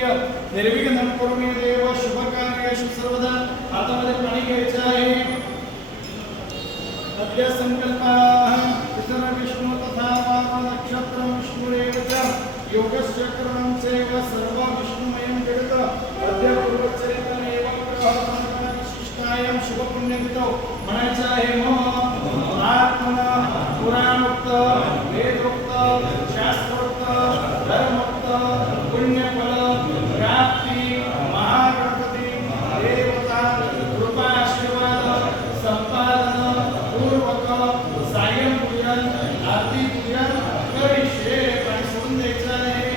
प्रिय निर्विघ्नं कुरु मे देव शुभकार्येषु सर्वदा हातामध्ये पाणी घ्यायचे आहे अद्य संकल्पाः पितर विष्णु तथा वाम नक्षत्रं विष्णुरेव च योगस्य करणं चैव सर्व विष्णुमयं जगत् अद्य पूर्वचरितमेव विशिष्टायां शुभपुण्यविधौ म्हणायचे आहे आत्मना पुराणोक्त वेदोक्त शास्त्रोक्त धर्मोक्त पुण्यफल प्राप्ती महागणपती देवता कृपाशीर्वाद संपादन पूर्वक सायं पूजन आरती पूजन करिष्ये आणि सोडून द्यायचं आहे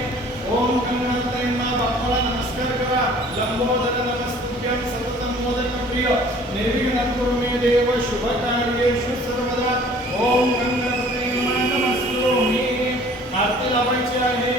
ओम गणपतींना बाप्पाला नमस्कार करा लंबोदर नमस्तुभ्यं सततं मोदक प्रिय निर्विघ्नं कुरु मे देव शुभकार्येषु सर्वदा ओम गणपतींना नमस्करोमि आरती लावायची आहे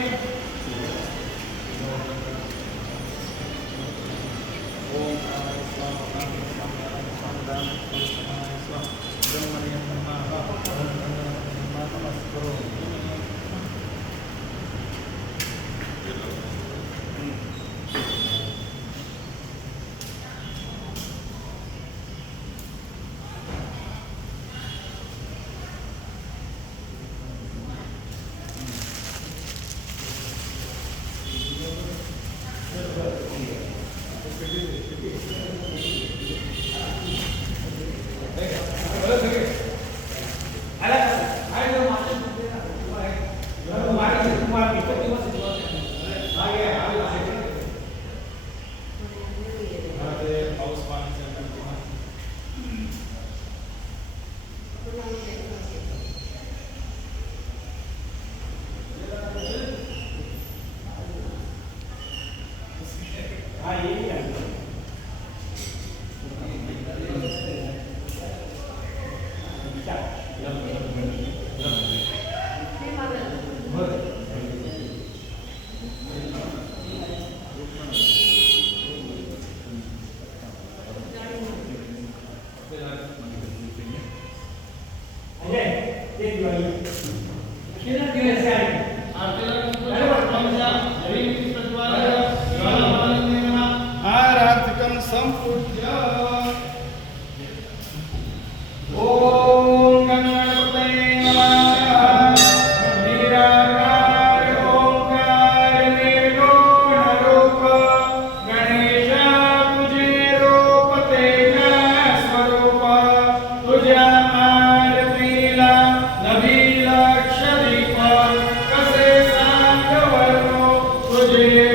तुझे